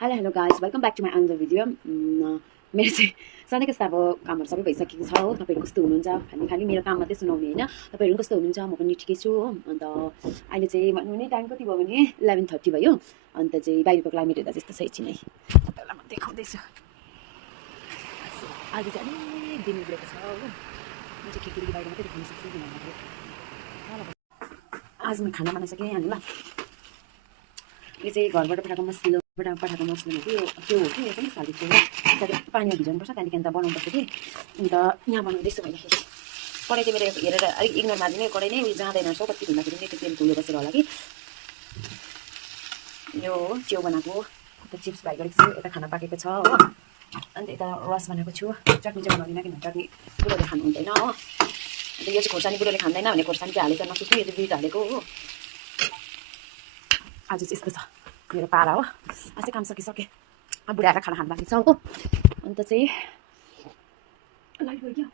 Hello guys, welcome back to my another video. मेरो चाहिँ सधैँको जस्तो अब कामहरू सबै भइसकेको छ हो। तपाईँहरू कस्तो हुनुहुन्छ? खालि मेरो काम मात्रै सुनाउने होइन, तपाईँहरू कस्तो हुनुहुन्छ? म पनि ठिकै छु हो। अन्त अहिले चाहिँ भन्नु भने टाइम कति भयो भने 11:30 भयो। अन्त चाहिँ बाहिरको क्लाइमेट हेर्दा चाहिँ यस्तो छ एकछिन है, तपाईँहरूलाई म देखाउँदैछु। आज चाहिँ अलिक दिन उब्रेको छ हो। म चाहिँ खिडकी बाहिर मात्रै देखाउन सक्छु किनभने आज म खाना बनाइसकेँ अनि ल। यो चाहिँ घरबाट पठाएको मसलामा त्यो हो कि यो पनि सालिक चाहिँ पानीमा भिजाउनुपर्छ, त्यहाँदेखि अन्त बनाउनुपर्छ कि। अन्त यहाँ बनाउँदैछु भन्दाखेरि कराई चाहिँ मेरो हेरेर अलिक इग्नोर मारिदिने, कराई नै उयो जाँदैन रहेछ कति भन्दाखेरि नै त्यो तेल धुलो बसेर होला कि। यो हो च्याउ बनाएको, यता चिप्स फ्राई गरेको छु, यता खाना पाकेको छ हो। अन्त यता रस बनाएको छु। चटनी चाहिँ बनाउँदिनँ किनभने चटनी बुढोले खानु हुँदैन हो। अन्त यो चाहिँ खोर्सानी बुढोले खाँदैन भने खोर्सानी चाहिँ हालेछ नसुच्नु, यो चाहिँ बिट हालेको हो। आज चाहिँ यस्तो छ मेरो पारा हो। आज चाहिँ काम सकिसकेँ, अब बुढा आएर खाना खानु बाँकी छ हो। अन्त चाहिँ लाइट गयो क्या।